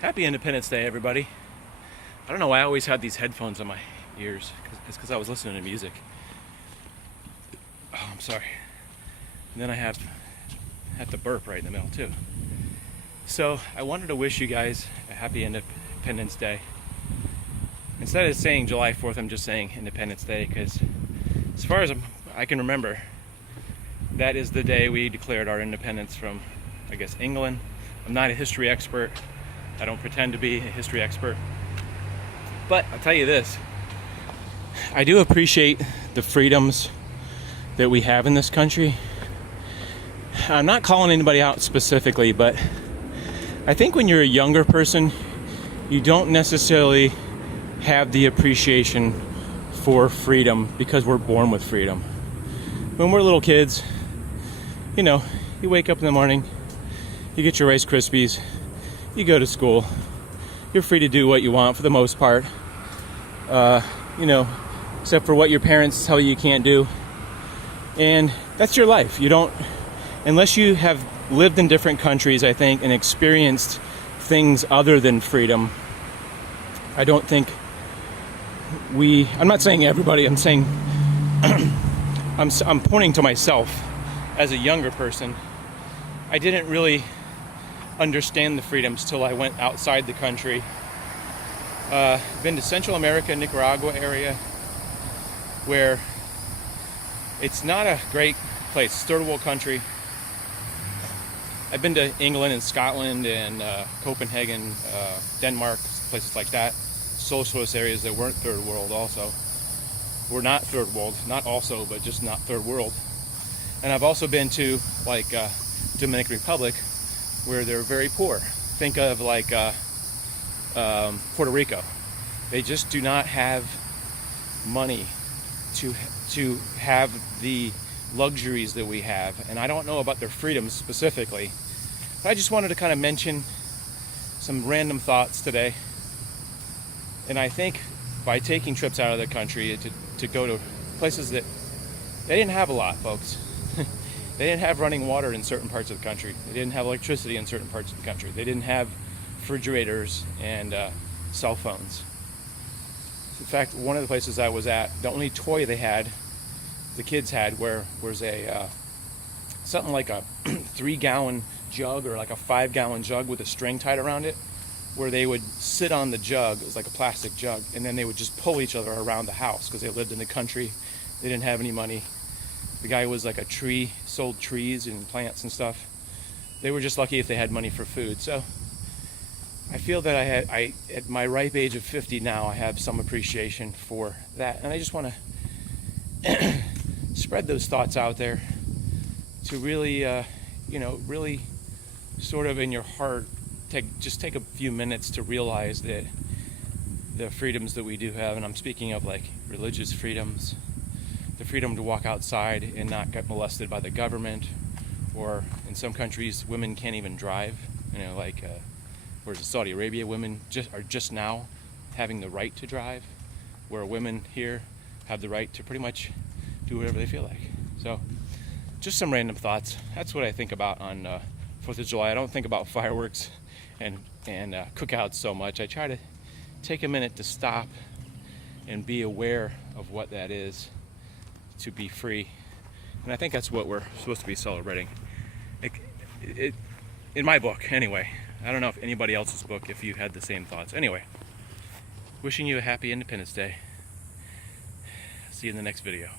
Happy Independence Day, everybody. I don't know why I always had these headphones on my ears. It's because I was listening to music. Oh, I'm sorry. And then I have to burp right in the middle, too. So I wanted to wish you guys a happy Independence Day. Instead of saying July 4th, I'm just saying Independence Day, because as far as I can remember, that is the day we declared our independence from, I guess, England. I'm not a history expert. I don't pretend to be a history expert. But I'll tell you this. I do appreciate the freedoms that we have in this country. I'm not calling anybody out specifically, but I think when you're a younger person, you don't necessarily have the appreciation for freedom because we're born with freedom. When we're little kids, you wake up in the morning, you get your Rice Krispies, you go to school, you're free to do what you want for the most part, except for what your parents tell you can't do. And that's your life. You don't, unless you have lived in different countries, I think, and experienced things other than freedom, I don't think I'm not saying everybody, I'm saying, I'm pointing to myself as a younger person. I didn't really understand the freedoms till I went outside the country. Been to Central America, Nicaragua area, where it's not a great place. It's third world country. I've been to England and Scotland and Copenhagen, Denmark, places like that. Socialist areas that weren't third world also. We're not third world, not also, but just not third world. And I've also been to Dominican Republic, where they're very poor. Think of Puerto Rico. They just do not have money to have the luxuries that we have. And I don't know about their freedoms specifically, but I just wanted to kind of mention some random thoughts today. And I think by taking trips out of the country to go to places that they didn't have a lot, folks. They didn't have running water in certain parts of the country. They didn't have electricity in certain parts of the country. They didn't have refrigerators and cell phones. In fact, one of the places I was at, the only toy they had, the kids had, was a something like a 3-gallon jug or like a 5-gallon jug with a string tied around it, where they would sit on the jug. It was like a plastic jug, and then they would just pull each other around the house because they lived in the country. They didn't have any money. The guy was like a tree, sold trees and plants and stuff. They were just lucky if they had money for food. So I feel that at my ripe age of 50 now, I have some appreciation for that. And I just want to spread those thoughts out there to really, really sort of in your heart, take a few minutes to realize that the freedoms that we do have, and I'm speaking of like religious freedoms, the freedom to walk outside and not get molested by the government, or in some countries women can't even drive. Whereas in Saudi Arabia, women are just now having the right to drive, where women here have the right to pretty much do whatever they feel like. So just some random thoughts. That's what I think about on 4th of July. I don't think about fireworks and cookouts so much. I try to take a minute to stop and be aware of what that is, to be free. And I think that's what we're supposed to be celebrating. In my book, anyway. I don't know if anybody else's book, if you had the same thoughts. Anyway, wishing you a happy Independence Day. See you in the next video.